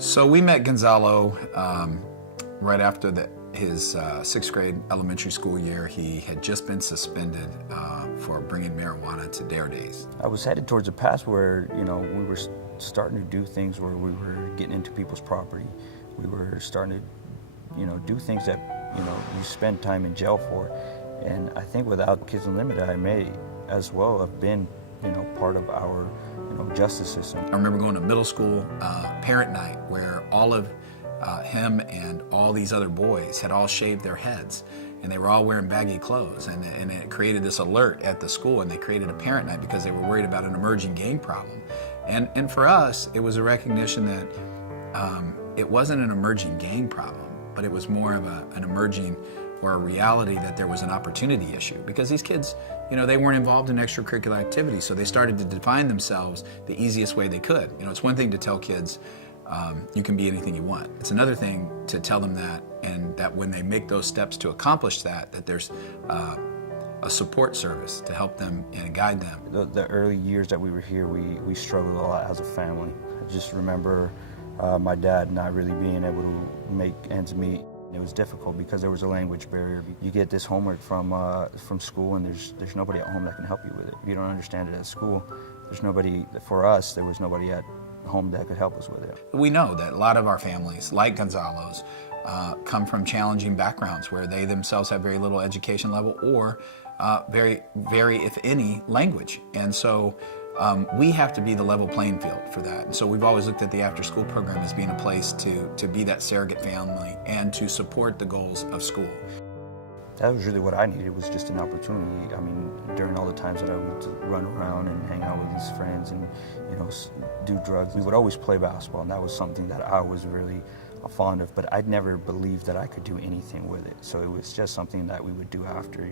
So we met Gonzalo right after his sixth grade elementary school year. He had just been suspended for bringing marijuana to Dare Days. I was headed towards a path where, we were starting to do things where we were getting into people's property. We were starting to, do things that, you spend time in jail for. And I think without Kids Unlimited, I may as well have been, part of our, justice system. I remember going to middle school parent night where all of him and all these other boys had all shaved their heads, and they were all wearing baggy clothes, and it created this alert at the school, and they created a parent night because they were worried about an emerging gang problem. And for us, it was a recognition that it wasn't an emerging gang problem, but it was more of an emerging or a reality that there was an opportunity issue, because these kids, they weren't involved in extracurricular activities, so they started to define themselves the easiest way they could. It's one thing to tell kids you can be anything you want. It's another thing to tell them that, and that when they make those steps to accomplish that there's a support service to help them and guide them. The early years that we were here, we struggled a lot as a family. I just remember my dad not really being able to make ends meet. It was difficult because there was a language barrier. You get this homework from school, and there's nobody at home that can help you with it. If you don't understand it at school, there's nobody. For us, there was nobody at home that could help us with it. We know that a lot of our families, like Gonzalo's, come from challenging backgrounds where they themselves have very little education level or very, if any, language. And so we have to be the level playing field for that. And so we've always looked at the after-school program as being a place to be that surrogate family and to support the goals of school. That was really what I needed, was just an opportunity. I mean, during all the times that I would run around and hang out with these friends and, do drugs, we would always play basketball, and that was something that I was really fond of, but I'd never believed that I could do anything with it. So it was just something that we would do after,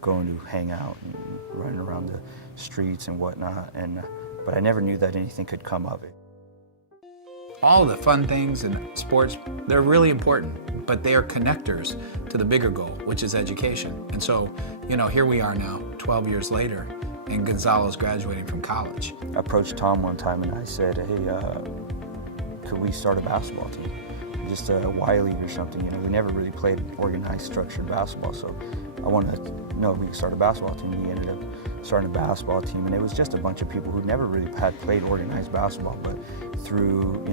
going to hang out and running around the streets and whatnot, but I never knew that anything could come of it. All the fun things in sports, they're really important, but they are connectors to the bigger goal, which is education. And so, here we are now, 12 years later, and Gonzalo's graduating from college. I approached Tom one time and I said, hey, could we start a basketball team? Just a Y League or something. We never really played organized, structured basketball, so I wanted to know if we could start a basketball team. We ended up starting a basketball team, and it was just a bunch of people who never really had played organized basketball, but through,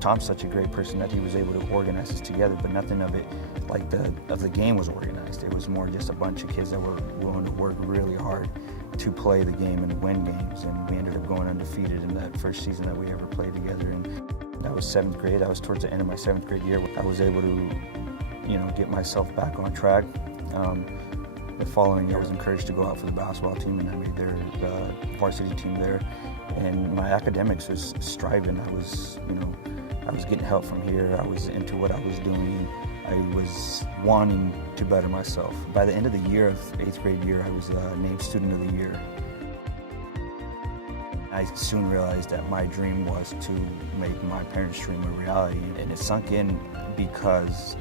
Tom's such a great person that he was able to organize us together, but nothing of it, like the game was organized. It was more just a bunch of kids that were willing to work really hard to play the game and win games, and we ended up going undefeated in that first season that we ever played together. And that was 7th grade. I was towards the end of my 7th grade year. I was able to, get myself back on track. The following year, I was encouraged to go out for the basketball team, and I made their varsity team there. And my academics was striving. I was getting help from here. I was into what I was doing. I was wanting to better myself. By the end of the year, of 8th grade year, I was named Student of the Year. I soon realized that my dream was to make my parents' dream a reality, and it sunk in because,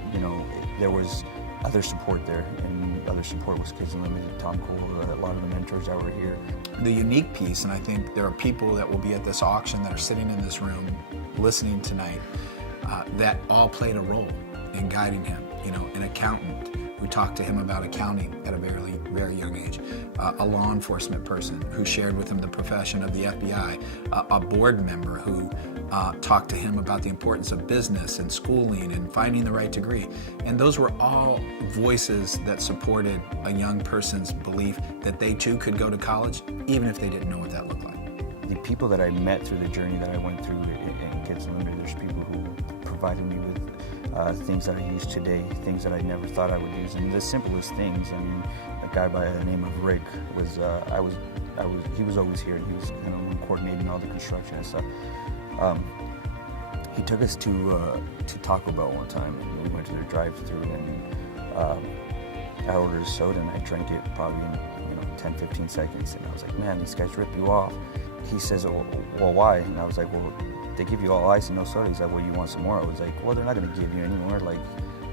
there was other support there, and other support was Kids Unlimited, Tom Cole, a lot of the mentors that were here. The unique piece, and I think there are people that will be at this auction that are sitting in this room listening tonight that all played a role in guiding him. An accountant who talked to him about accounting at a very, very young age, a law enforcement person who shared with him the profession of the FBI, a board member who talked to him about the importance of business and schooling and finding the right degree. And those were all voices that supported a young person's belief that they too could go to college, even if they didn't know what that looked like. The people that I met through the journey that I went through in Kids Unlimited, there's people who provided me with things that I use today, things that I never thought I would use, and the simplest things. I mean, a guy by the name of Rick was, he was always here. He was kind of coordinating all the construction and stuff. He took us to Taco Bell one time, and we went to their drive-thru, and I ordered a soda, and I drank it probably in 10, 15 seconds, and I was like, man, these guys rip you off. He says, well, why? And I was like, well, they give you all ice and no soda. He's like, well, you want some more? I was like, well, they're not going to give you any more. Like,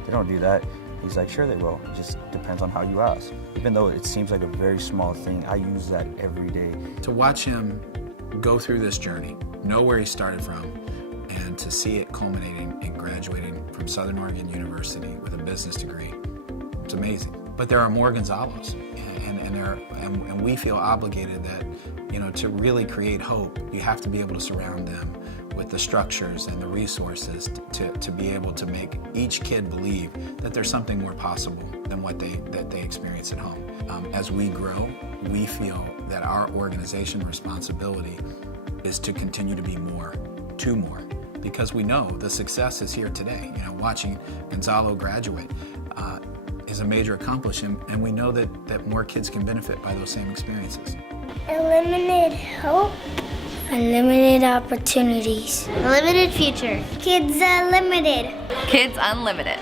they don't do that. He's like, sure they will. It just depends on how you ask. Even though it seems like a very small thing, I use that every day. To watch him go through this journey, know where he started from, and to see it culminating in graduating from Southern Oregon University with a business degree, it's amazing. But there are more Gonzalos, and we feel obligated that, to really create hope, you have to be able to surround them with the structures and the resources to be able to make each kid believe that there's something more possible than what they experience at home. As we grow, we feel that our organization responsibility is to continue to be more, because we know the success is here today. Watching Gonzalo graduate is a major accomplishment, and we know that more kids can benefit by those same experiences. Unlimited hope. Unlimited opportunities. Unlimited future. Kids Unlimited. Kids Unlimited.